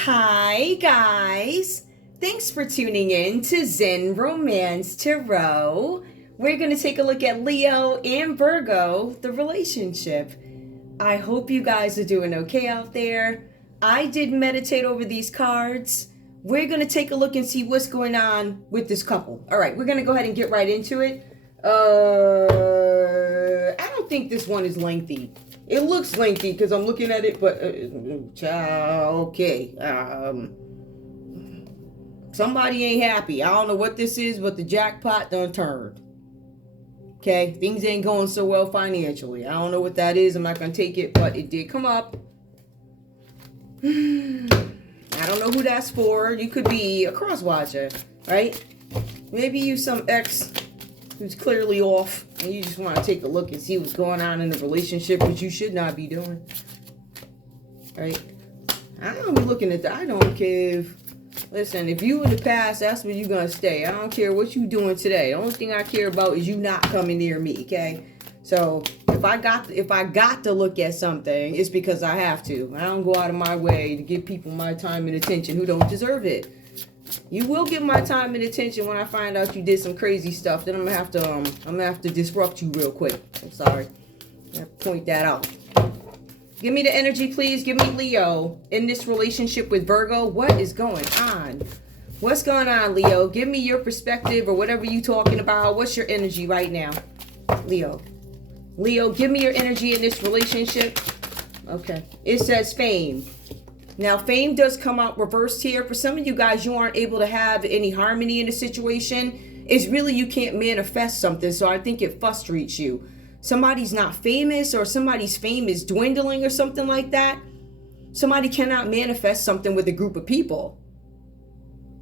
Hi, guys. Thanks for tuning in to Zen Romance Tarot. We're going to take a look at Leo and Virgo, the relationship. I hope you guys are doing okay out there. I did meditate over these cards. We're going to take a look and see what's going on with this couple. All right, we're going to go ahead and get right into it. I don't think this one is lengthy. It looks lengthy because I'm looking at it, but okay. Somebody ain't happy. I don't know what this is, but the jackpot done turned. Okay, things ain't going so well financially. I don't know what that is. I'm not gonna take it, but it did come up. I don't know who that's for. You could be a cross watcher, right? Maybe you some ex who's clearly off and you just want to take a look and see what's going on in the relationship, which you should not be doing, right? I don't be looking at that. I don't care if, listen, if you in the past, that's where you're gonna stay. I don't care what you doing today. The only thing I care about is you not coming near me, okay? So if I got to look at something, it's because I have to. I don't go out of my way to give people my time and attention who don't deserve it. You will get my time and attention when I find out you did some crazy stuff. Then I'm gonna have to disrupt you real quick. I'm sorry. I have to point that out. Give me the energy, please. Give me Leo in this relationship with Virgo. What is going on? What's going on, Leo? Give me your perspective or whatever you talking about. What's your energy right now, Leo? Leo, give me your energy in this relationship. Okay. It says fame. Now, fame does come out reversed here. For some of you guys, you aren't able to have any harmony in the situation. It's really you can't manifest something, so I think it frustrates you. Somebody's not famous or somebody's fame is dwindling or something like that. Somebody cannot manifest something with a group of people.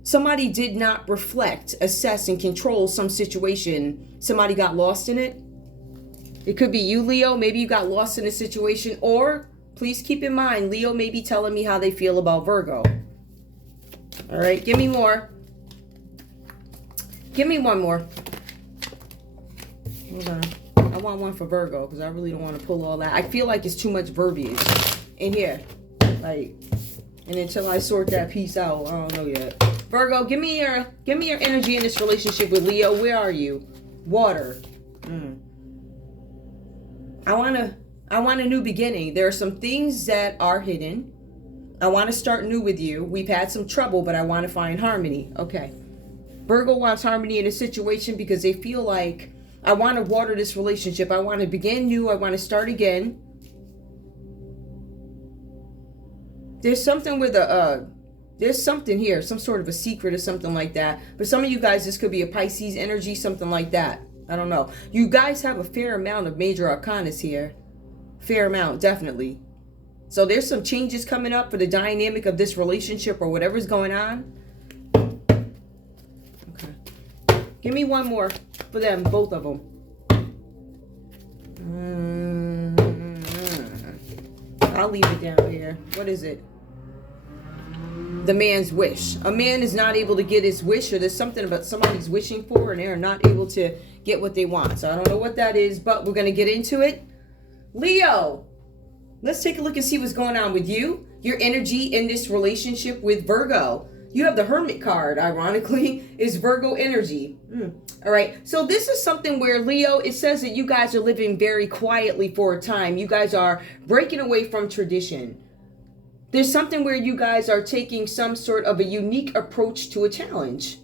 Somebody did not reflect, assess, and control some situation. Somebody got lost in it. It could be you, Leo. Maybe you got lost in a situation, or please keep in mind, Leo may be telling me how they feel about Virgo. All right, give me more. Give me one more. Hold on. I want one for Virgo because I really don't want to pull all that. I feel like it's too much verbiage in here. Like, and until I sort that piece out, I don't know yet. Virgo, give me your energy in this relationship with Leo. Where are you? Water. I want a new beginning. There are some things that are hidden. I want to start new with you. We've had some trouble, but I want to find harmony. Okay. Virgo wants harmony in a situation because they feel like, I want to water this relationship. I want to begin new. I want to start again. There's something with there's something here, some sort of a secret or something like that. For some of you guys, this could be a Pisces energy, something like that. I don't know. You guys have a fair amount of major arcanas here. Fair amount, definitely. So there's some changes coming up for the dynamic of this relationship or whatever's going on. Okay. Give me one more for them, both of them. I'll leave it down here. What is it? The man's wish. A man is not able to get his wish, or there's something about somebody's wishing for and they're not able to get what they want. So I don't know what that is, but we're going to get into it. Leo, let's take a look and see what's going on with you. Your energy in this relationship with Virgo. You have the Hermit card, ironically, is Virgo energy. All right, so this is something where, Leo, it says that you guys are living very quietly for a time. You guys are breaking away from tradition. There's something where you guys are taking some sort of a unique approach to a challenge.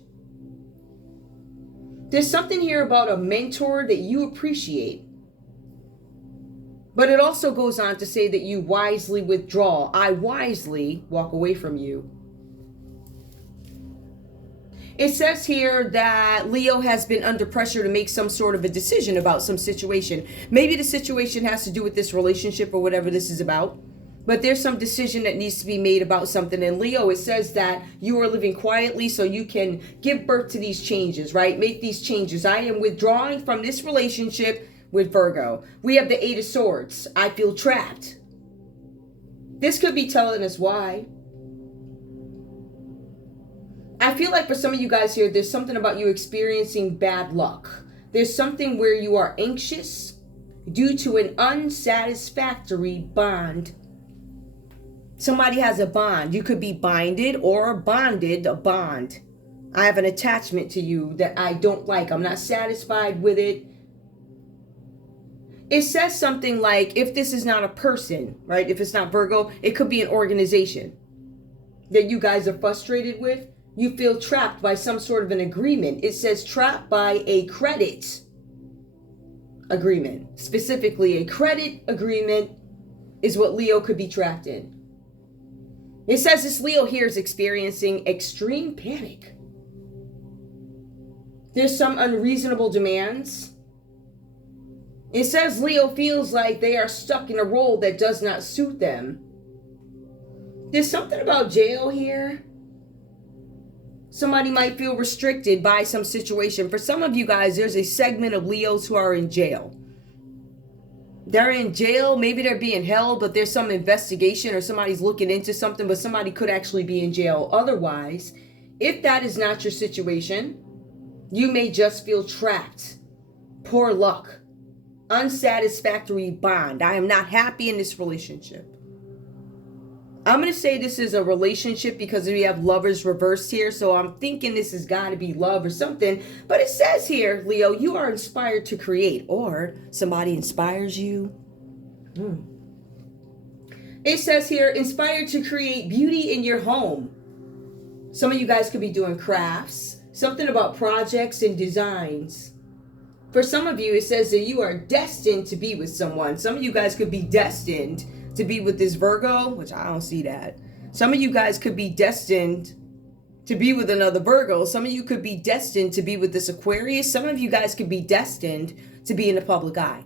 There's something here about a mentor that you appreciate. But it also goes on to say that you wisely withdraw. I wisely walk away from you. It says here that Leo has been under pressure to make some sort of a decision about some situation. Maybe the situation has to do with this relationship or whatever this is about. But there's some decision that needs to be made about something. And Leo, it says that you are living quietly so you can give birth to these changes, right? Make these changes. I am withdrawing from this relationship with Virgo. We have the Eight of Swords. I feel trapped. This could be telling us why. I feel like for some of you guys here, there's something about you experiencing bad luck. There's something where you are anxious due to an unsatisfactory bond. Somebody has a bond. You could be binded or bonded, a bond. I have an attachment to you that I don't like. I'm not satisfied with it. It says something like, if this is not a person, right? If it's not Virgo, it could be an organization that you guys are frustrated with. You feel trapped by some sort of an agreement. It says trapped by a credit agreement. Specifically, a credit agreement is what Leo could be trapped in. It says this Leo here is experiencing extreme panic. There's some unreasonable demands. It says Leo feels like they are stuck in a role that does not suit them. There's something about jail here. Somebody might feel restricted by some situation. For some of you guys, there's a segment of Leos who are in jail. They're in jail, maybe they're being held, but there's some investigation or somebody's looking into something, but somebody could actually be in jail. Otherwise, if that is not your situation, you may just feel trapped. Poor luck. Unsatisfactory bond. I am not happy in this relationship. I'm going to say this is a relationship because we have lovers reversed here. So I'm thinking this has got to be love or something. But it says here, Leo, you are inspired to create, or somebody inspires you. It says here, inspired to create beauty in your home. Some of you guys could be doing crafts, something about projects and designs. For some of you, it says that you are destined to be with someone. Some of you guys could be destined to be with this Virgo, which I don't see that. Some of you guys could be destined to be with another Virgo. Some of you could be destined to be with this Aquarius. Some of you guys could be destined to be in the public eye.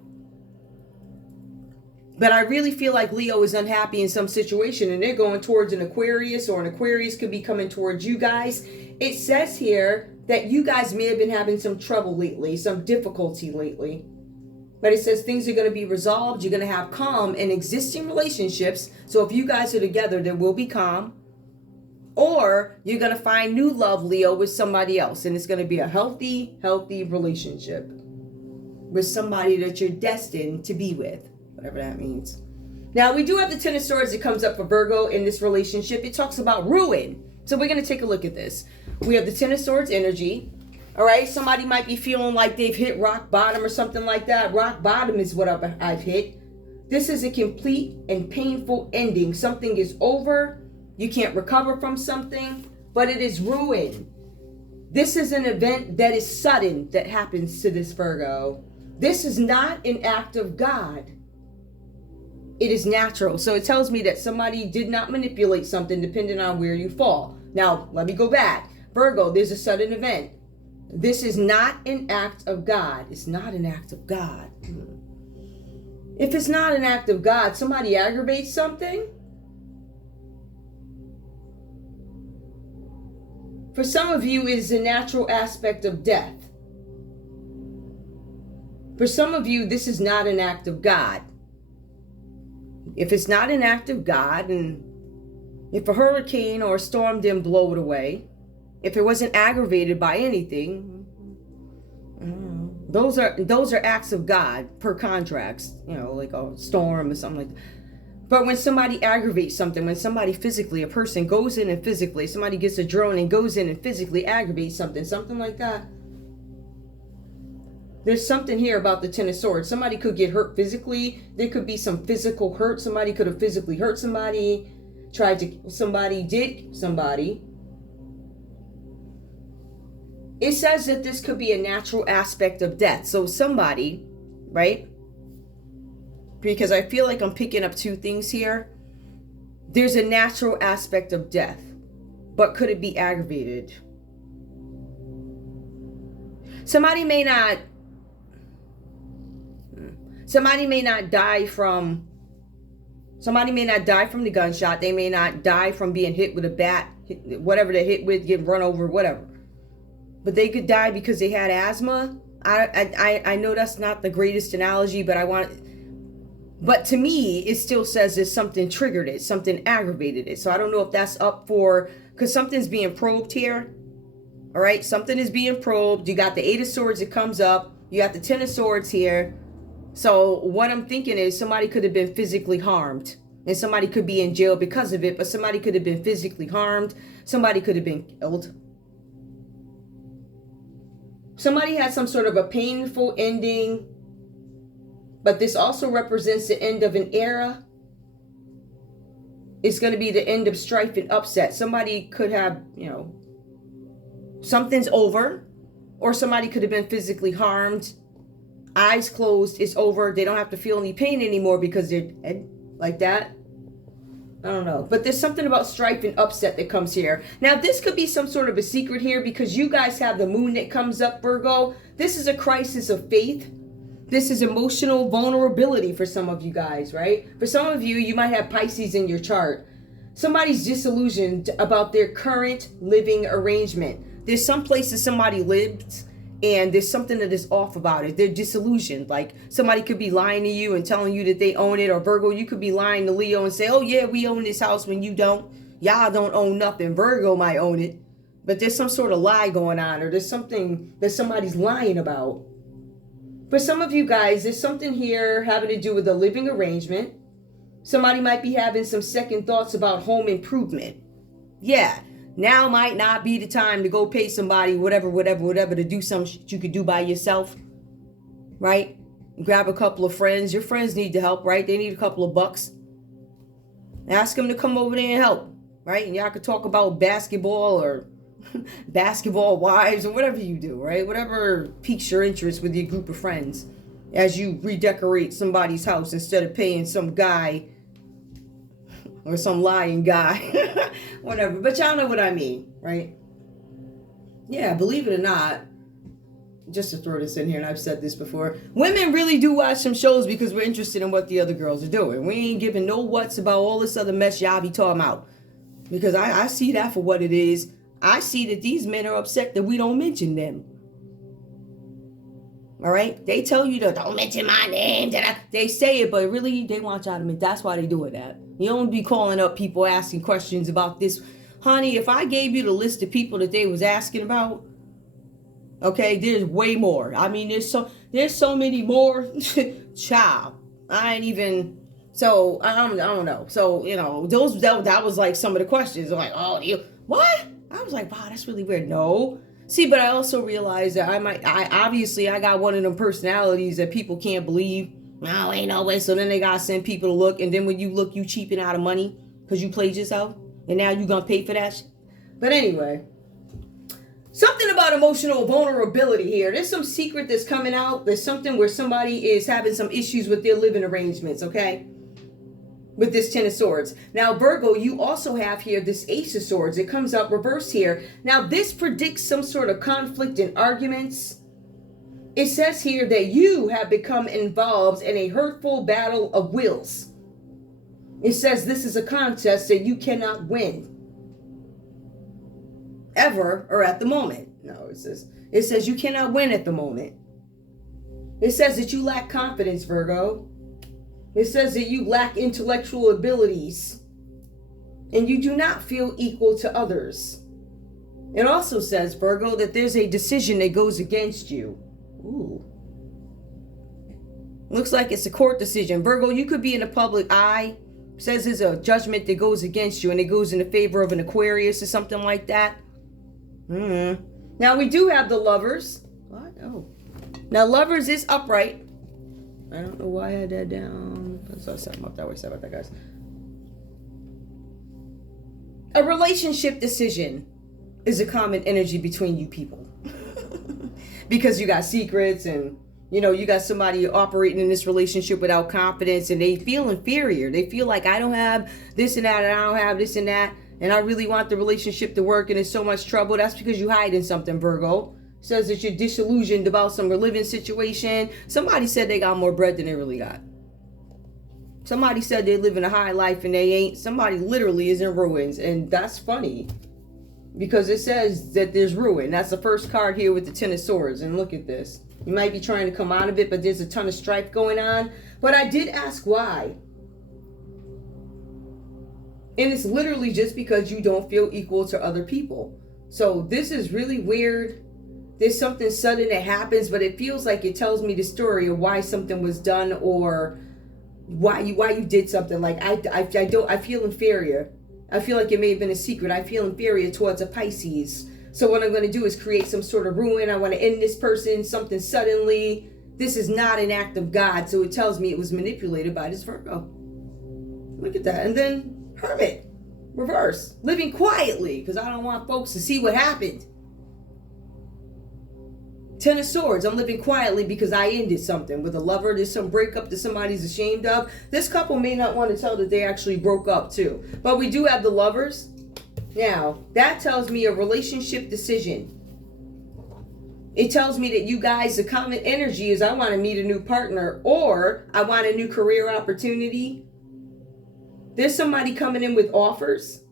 But I really feel like Leo is unhappy in some situation and they're going towards an Aquarius, or an Aquarius could be coming towards you guys. It says here that you guys may have been having some trouble lately, some difficulty lately. But it says things are going to be resolved. You're going to have calm in existing relationships. So if you guys are together, there will be calm. Or you're going to find new love, Leo, with somebody else. And it's going to be a healthy relationship with somebody that you're destined to be with. Whatever that means. Now, we do have the Ten of Swords that comes up for Virgo in this relationship. It talks about ruin. So we're going to take a look at this. We have the Ten of Swords energy. All right, somebody might be feeling like they've hit rock bottom or something like that. Rock bottom is what I've hit. This is a complete and painful ending. Something is over. You can't recover from something, but it is ruined. This is an event that is sudden that happens to this Virgo. This is not an act of God. It is natural. So it tells me that somebody did not manipulate something depending on where you fall. Now, let me go back. Virgo, there's a sudden event. This is not an act of God. It's not an act of God. If it's not an act of God, somebody aggravates something. For some of you, it is a natural aspect of death. For some of you, this is not an act of God. If it's not an act of God, and if a hurricane or a storm didn't blow it away, if it wasn't aggravated by anything, those are acts of God per contracts, like a storm or something like that. But when somebody aggravates something, when somebody physically, a person goes in and physically, somebody gets a drone and goes in and physically aggravates something like that, there's something here about the Ten of Swords. Somebody could get hurt physically. There could be some physical hurt. Somebody could have physically hurt somebody, did somebody. It says that this could be a natural aspect of death. So somebody, right? Because I feel like I'm picking up two things here. There's a natural aspect of death, but could it be aggravated? Somebody may not die from the gunshot. They may not die from being hit with a bat, whatever they hit with, getting run over, whatever. But they could die because they had asthma. I know that's not the greatest analogy, but to me, it still says that something triggered it, something aggravated it. So I don't know if that's up for, because something's being probed here. All right, something is being probed. You got the Eight of Swords that comes up. You got the Ten of Swords here. So what I'm thinking is somebody could have been physically harmed. And somebody could be in jail because of it, but somebody could have been physically harmed. Somebody could have been killed. Somebody had some sort of a painful ending, but this also represents the end of an era. It's going to be the end of strife and upset. Somebody could have, something's over, or somebody could have been physically harmed. Eyes closed, it's over. They don't have to feel any pain anymore because they're dead, like that. I don't know. But there's something about strife and upset that comes here. Now, this could be some sort of a secret here because you guys have the moon that comes up, Virgo. This is a crisis of faith. This is emotional vulnerability for some of you guys, right? For some of you, you might have Pisces in your chart. Somebody's disillusioned about their current living arrangement. There's some places somebody lives and there's something that is off about it. They're disillusioned. Like somebody could be lying to you and telling you that they own it. Or Virgo, you could be lying to Leo and say, oh yeah, we own this house when you don't. Y'all don't own nothing. Virgo might own it. But there's some sort of lie going on, or there's something that somebody's lying about. For some of you guys, there's something here having to do with a living arrangement. Somebody might be having some second thoughts about home improvement. Yeah. Now might not be the time to go pay somebody whatever to do some shit you could do by yourself, right? Grab a couple of friends. Your friends need the help, right? They need a couple of bucks. Ask them to come over there and help, right? And y'all could talk about basketball or basketball wives or whatever you do, right? Whatever piques your interest with your group of friends as you redecorate somebody's house instead of paying some guy or some lying guy, whatever. But y'all know what I mean, right? Yeah, believe it or not, just to throw this in here, and I've said this before, women really do watch some shows because we're interested in what the other girls are doing. We ain't giving no what's about all this other mess y'all be talking about. Because I see that for what it is. I see that these men are upset that we don't mention them. All right? They tell you to don't mention my name. They say it, but really they want y'all to mention. That's why they do that. You don't be calling up people asking questions about this. Honey, if I gave you the list of people that they was asking about, okay, there's way more. I mean, there's so many more. Child. I ain't even... So, I don't know. So, that was like some of the questions. Like, oh, you... What? I was like, wow, that's really weird. No. See, but I also realized that I got one of them personalities that people can't believe. No, ain't no way. So then they got to send people to look. And then when you look, you cheaping out of money because you played yourself. And now you going to pay for that. But anyway, something about emotional vulnerability here. There's some secret that's coming out. There's something where somebody is having some issues with their living arrangements, okay? With this Ten of Swords. Now, Virgo, you also have here this Ace of Swords. It comes up reversed here. Now, this predicts some sort of conflict and arguments. It says here that you have become involved in a hurtful battle of wills. It says this is a contest that you cannot win. Ever or at the moment. No, it says you cannot win at the moment. It says that you lack confidence, Virgo. It says that you lack intellectual abilities and you do not feel equal to others. It also says, Virgo, that there's a decision that goes against you. Ooh. Looks like it's a court decision. Virgo, you could be in the public eye. It says there's a judgment that goes against you and it goes in the favor of an Aquarius or something like that. Now we do have the Lovers. What? Oh. Now Lovers is upright. I don't know why I had that down. So I set them up that way. Sorry about that, guys. A relationship decision is a common energy between you people. Because you got secrets and, you got somebody operating in this relationship without confidence and they feel inferior. They feel like I don't have this and that and I don't have this and that. And I really want the relationship to work and it's so much trouble. That's because you hiding something, Virgo. Says that you're disillusioned about some living situation. Somebody said they got more bread than they really got. Somebody said they live in a high life and they ain't. Somebody literally is in ruins. And that's funny. Because it says that there's ruin. That's the first card here with the Ten of Swords. And look at this. You might be trying to come out of it, but there's a ton of strife going on. But I did ask why. And it's literally just because you don't feel equal to other people. So this is really weird. There's something sudden that happens, but it feels like it tells me the story of why something was done or why you did something. Like I feel inferior. I feel like it may have been a secret. I feel inferior towards a Pisces. So what I'm going to do is create some sort of ruin. I want to end this person, something suddenly. This is not an act of God. So it tells me it was manipulated by this Virgo. Look at that. And then Hermit, reverse, living quietly, because I don't want folks to see what happened. Ten of Swords, I'm living quietly because I ended something. With a lover, there's some breakup that somebody's ashamed of. This couple may not want to tell that they actually broke up too. But we do have the Lovers. Now, that tells me a relationship decision. It tells me that you guys, the common energy is I want to meet a new partner, or I want a new career opportunity. There's somebody coming in with offers.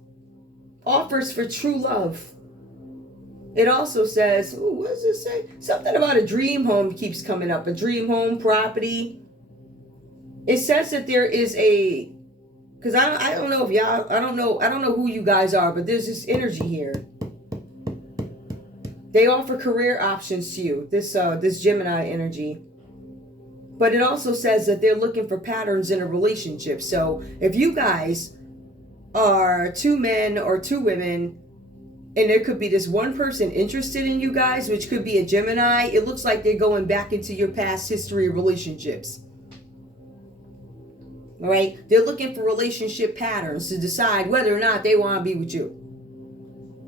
Offers for true love. It also says, ooh, what does it say? Something about a dream home keeps coming up. A dream home, property. It says that there is a, because I don't know if y'all, I don't know who you guys are, but there's this energy here. They offer career options to you, this Gemini energy. But it also says that they're looking for patterns in a relationship. So if you guys are two men or two women, and there could be this one person interested in you guys, which could be a Gemini, it looks like they're going back into your past history of relationships. All right? They're looking for relationship patterns to decide whether or not they want to be with you.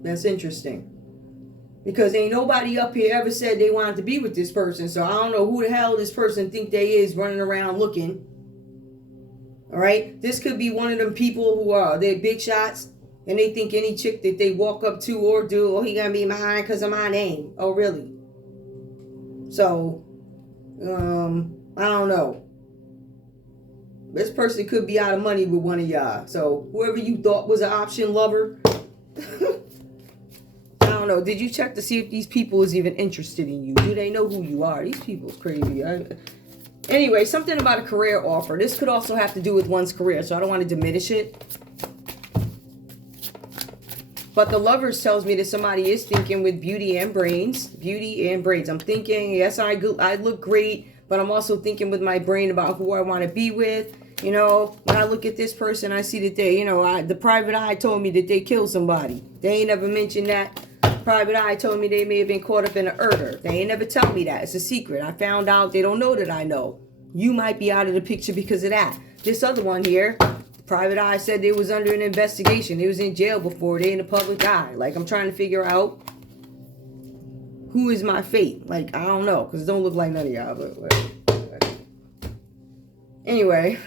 That's interesting. Because ain't nobody up here ever said they wanted to be with this person. So I don't know who the hell this person think they is running around looking. All right? This could be one of them people who are, they're big shots. And they think any chick that they walk up to or do, oh, he gonna be mine because of my name. Oh, really? So, I don't know. This person could be out of money with one of y'all. So, whoever you thought was an option lover, I don't know. Did you check to see if these people is even interested in you? Do they know who you are? These people's crazy. Anyway, something about a career offer. This could also have to do with one's career, so I don't want to diminish it. But the Lovers tells me that somebody is thinking with beauty and brains. Beauty and brains. I'm thinking, yes, I look great, but I'm also thinking with my brain about who I want to be with. You know, when I look at this person, I see that they, you know, the private eye told me that they killed somebody. They ain't never mentioned that. Private eye told me they may have been caught up in a murder. They ain't never tell me that. It's a secret. I found out. They don't know that I know. You might be out of the picture because of that. This other one here, private eye said they was under an investigation. They was in jail before. They in the public eye. Like, I'm trying to figure out who is my fate. Like, I don't know, because it don't look like none of y'all. But anyway,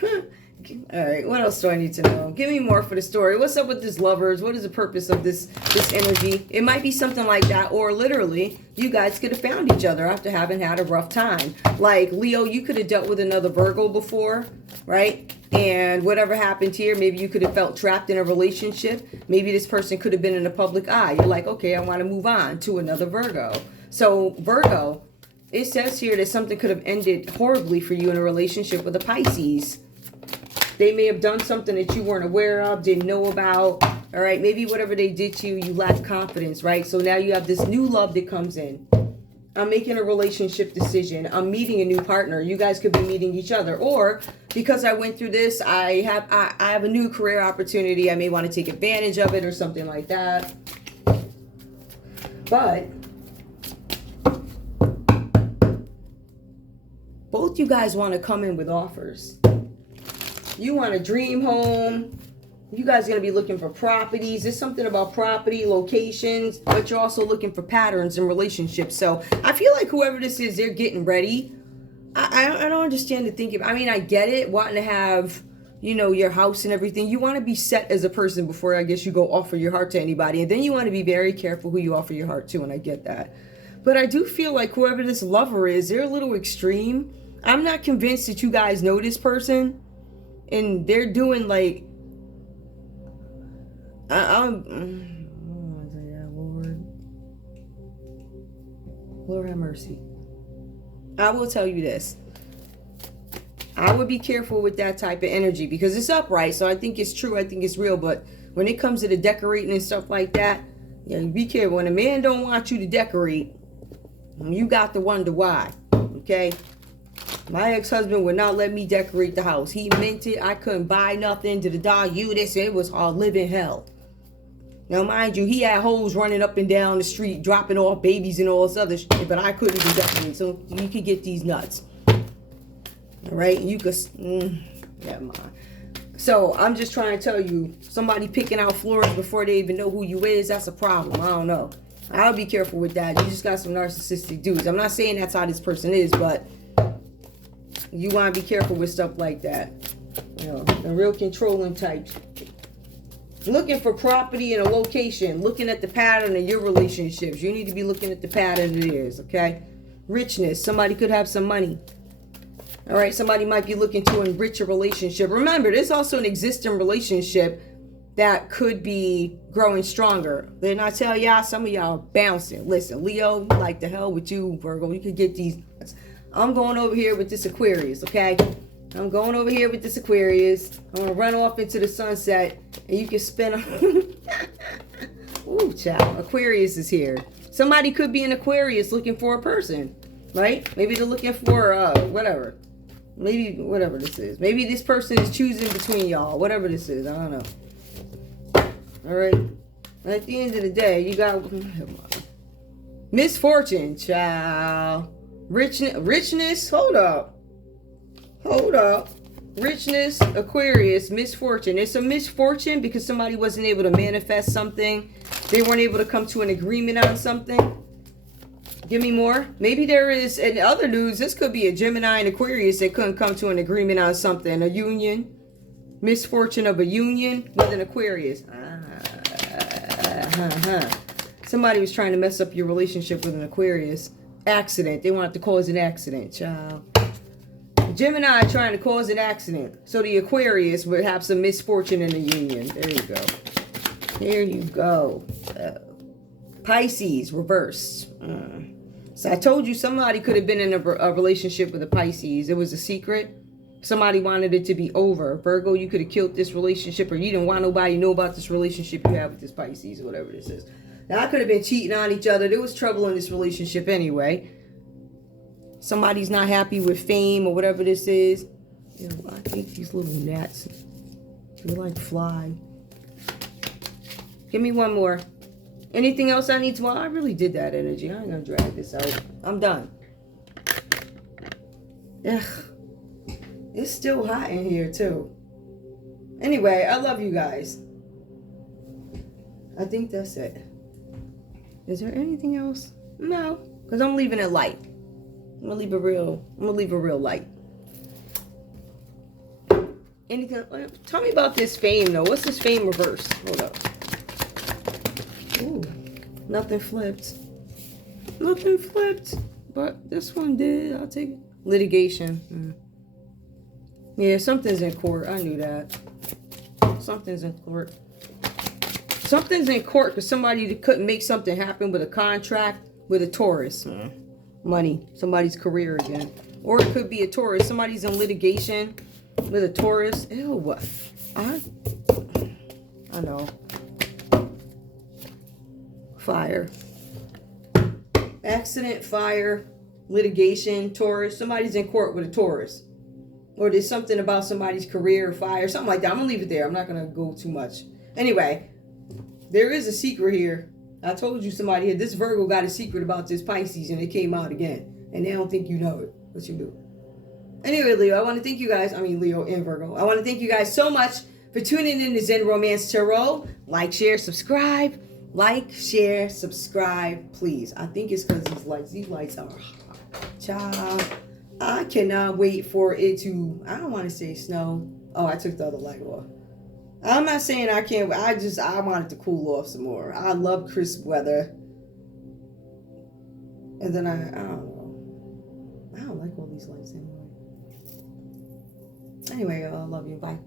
all right. What else do I need to know? Give me more for the story. What's up with this Lovers? What is the purpose of this energy? It might be something like that, or literally, you guys could have found each other after having had a rough time. Like, Leo, you could have dealt with another Virgo before, right? And whatever happened here, maybe you could have felt trapped in a relationship. Maybe this person could have been in the public eye. You're like, okay, I want to move on to another Virgo. So Virgo, it says here that something could have ended horribly for you in a relationship with a Pisces. They may have done something that you weren't aware of, didn't know about. All right, maybe whatever they did to you, you lacked confidence, right? So now you have this new love that comes in. I'm making a relationship decision. I'm meeting a new partner. You guys could be meeting each other. Or because I went through this, I have a new career opportunity. I may want to take advantage of it or something like that. But both you guys want to come in with offers. You want a dream home. You guys are going to be looking for properties. There's something about property, locations, but you're also looking for patterns in relationships. So I feel like whoever this is, they're getting ready. I don't understand the thinking. I mean, I get it, wanting to have, you know, your house and everything. You want to be set as a person before, I guess, you go offer your heart to anybody. And then you want to be very careful who you offer your heart to, and I get that. But I do feel like whoever this lover is, they're a little extreme. I'm not convinced that you guys know this person. And they're doing like... Lord have mercy. I will tell you this. I would be careful with that type of energy because it's upright. So I think it's true. I think it's real. But when it comes to the decorating and stuff like that, yeah, be careful. When a man don't want you to decorate, you got to wonder why. Okay? My ex-husband would not let me decorate the house. He meant it. I couldn't buy nothing. To the dog, you this. It was hard living hell. Now, mind you, he had hoes running up and down the street, dropping off babies and all this other shit, but I couldn't even decorate. So you could get these nuts. All right? You could... never mind. So I'm just trying to tell you, somebody picking out floors before they even know who you is, that's a problem. I don't know. I'll be careful with that. You just got some narcissistic dudes. I'm not saying that's how this person is, but you want to be careful with stuff like that. You know, the real controlling types. Looking for property and a location. Looking at the pattern of your relationships. You need to be looking at the pattern it is, okay? Richness. Somebody could have some money. All right, somebody might be looking to enrich a relationship. Remember, there's also an existing relationship that could be growing stronger. Then I tell y'all, some of y'all bouncing. Listen, Leo, like the hell with you, Virgo. You could get these. I'm going over here with this Aquarius, okay? I'm going over here with this Aquarius. I'm going to run off into the sunset, and you can spin. Ooh, child. Aquarius is here. Somebody could be an Aquarius looking for a person, right? Maybe they're looking for, whatever. Maybe whatever this is. Maybe this person is choosing between y'all. Whatever this is. I don't know. All right. At the end of the day, you got misfortune, child. Richness. Hold up. Richness, Aquarius, misfortune. It's a misfortune because somebody wasn't able to manifest something. They weren't able to come to an agreement on something. Give me more. Maybe there is, in other news, this could be a Gemini and Aquarius that couldn't come to an agreement on something. A union. Misfortune of a union with an Aquarius. Somebody was trying to mess up your relationship with an Aquarius. Accident. They wanted to cause an accident, child. Gemini trying to cause an accident. So the Aquarius would have some misfortune in the union. There you go. There you go. Pisces, reversed. So I told you somebody could have been in a relationship with a Pisces. It was a secret. Somebody wanted it to be over. Virgo, you could have killed this relationship, or you didn't want nobody to know about this relationship you have with this Pisces, or whatever this is. Now, I could have been cheating on each other. There was trouble in this relationship anyway. Somebody's not happy with fame or whatever this is. You know, I think these little gnats, they like fly. Give me one more. Anything else I need to? Well, I really did that energy. I ain't gonna drag this out. I'm done. Ugh. It's still hot in here too. Anyway, I love you guys. I think that's it. Is there anything else? No, because I'm leaving it light. I'm gonna leave a real light. Anything? Tell me about this fame though. What's this fame reversed? Hold up. Ooh, nothing flipped. Nothing flipped. But this one did. I'll take it. Litigation. Yeah, something's in court. I knew that. Something's in court. Something's in court because somebody couldn't make something happen with a contract with a Taurus. Money. Somebody's career again. Or it could be a Taurus. Somebody's in litigation with a Taurus. Ew, what? I know. Fire. Accident, fire, litigation, Taurus. Somebody's in court with a Taurus. Or there's something about somebody's career, fire, something like that. I'm going to leave it there. I'm not going to go too much. Anyway, there is a secret here. I told you somebody here. This Virgo got a secret about this Pisces and it came out again. And they don't think you know it. But you do. Anyway, Leo, I want to thank you guys. I mean, Leo and Virgo. I want to thank you guys so much for tuning in to Zen Romance Tarot. Like, share, subscribe. Like, share, subscribe, please. I think it's because these lights are hot. Child, I cannot wait for it to, I don't want to say snow. Oh, I took the other light off. I'm not saying I can't, I want it to cool off some more. I love crisp weather. And then I don't know. I don't like all these lights anyway. Anyway, I love you. Bye.